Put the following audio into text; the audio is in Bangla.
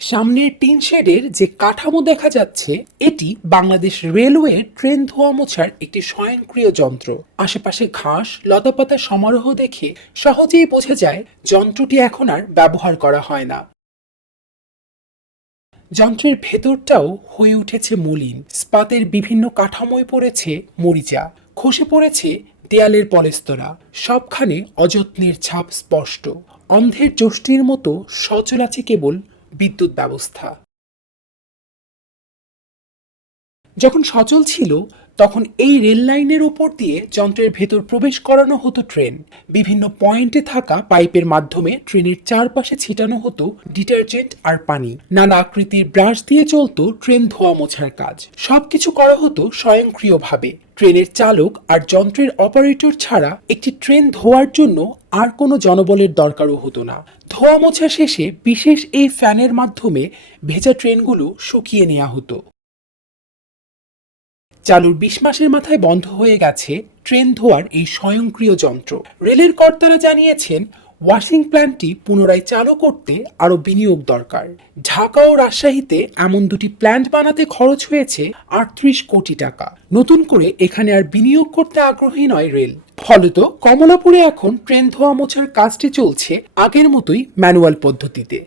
সামনের টিন শেডের যে কাঠামো দেখা যাচ্ছে এটি বাংলাদেশ রেলওয়ে ট্রেন ধোয়া মোছার একটি স্বয়ংক্রিয় যন্ত্র। আশেপাশে ঘাস লতাপাতা সমারোহ দেখে সহজেই বোঝা যায় যন্ত্রটি এখন আর ব্যবহার করা হয় না। যন্ত্রের ভেতরটাও হয়ে উঠেছে মলিন, স্পাতের বিভিন্ন কাঠামোয় পড়েছে মরিচা, খসে পড়েছে দেয়ালের পলেস্তরা, সবখানে অযত্নের ছাপ স্পষ্ট। অন্ধের যষ্টির মতো সচল আছে কেবল বিদ্যুৎ ব্যবস্থা। যখন সচল ছিল তখন এই রেল লাইনের উপর দিয়ে যন্ত্রের ভেতর প্রবেশ করানো হতো ট্রেন। বিভিন্ন পয়েন্টে থাকা পাইপের মাধ্যমে ট্রেনের চারপাশে ছিটানো হতো ডিটারজেন্ট আর পানি। নানা আকৃতির ব্রাশ দিয়ে চলতো ট্রেন ধোয়া মোছার কাজ। সবকিছু করা হতো স্বয়ংক্রিয়ভাবে। ট্রেনের চালক আর যন্ত্রের অপারেটর ছাড়া একটি ট্রেন ধোয়ার জন্য আর কোনো জনবলের দরকারও হতো না। ধোয়া মোছা শেষে বিশেষ এই ফ্যানের মাধ্যমে ভেজা ট্রেনগুলো শুকিয়ে নেওয়া হতো। চালুর ২০ মাসের মাথায় বন্ধ হয়ে গেছে ট্রেন ধোয়ার এই স্বয়ংক্রিয় যন্ত্র। রেলের কর্তারা জানিয়েছেন ওয়াশিং প্ল্যান্টটি পুনরায় চালু করতে আরও বিনিয়োগ দরকার। ঢাকা ও রাজশাহীতে এমন দুটি প্ল্যান্ট বানাতে খরচ হয়েছে ৩৮ কোটি টাকা। নতুন করে এখানে আর বিনিয়োগ করতে আগ্রহী নয় রেল। ফলত কমলাপুরে এখন ট্রেন ধোয়া মোছার কাজটি চলছে আগের মতোই ম্যানুয়াল পদ্ধতিতে।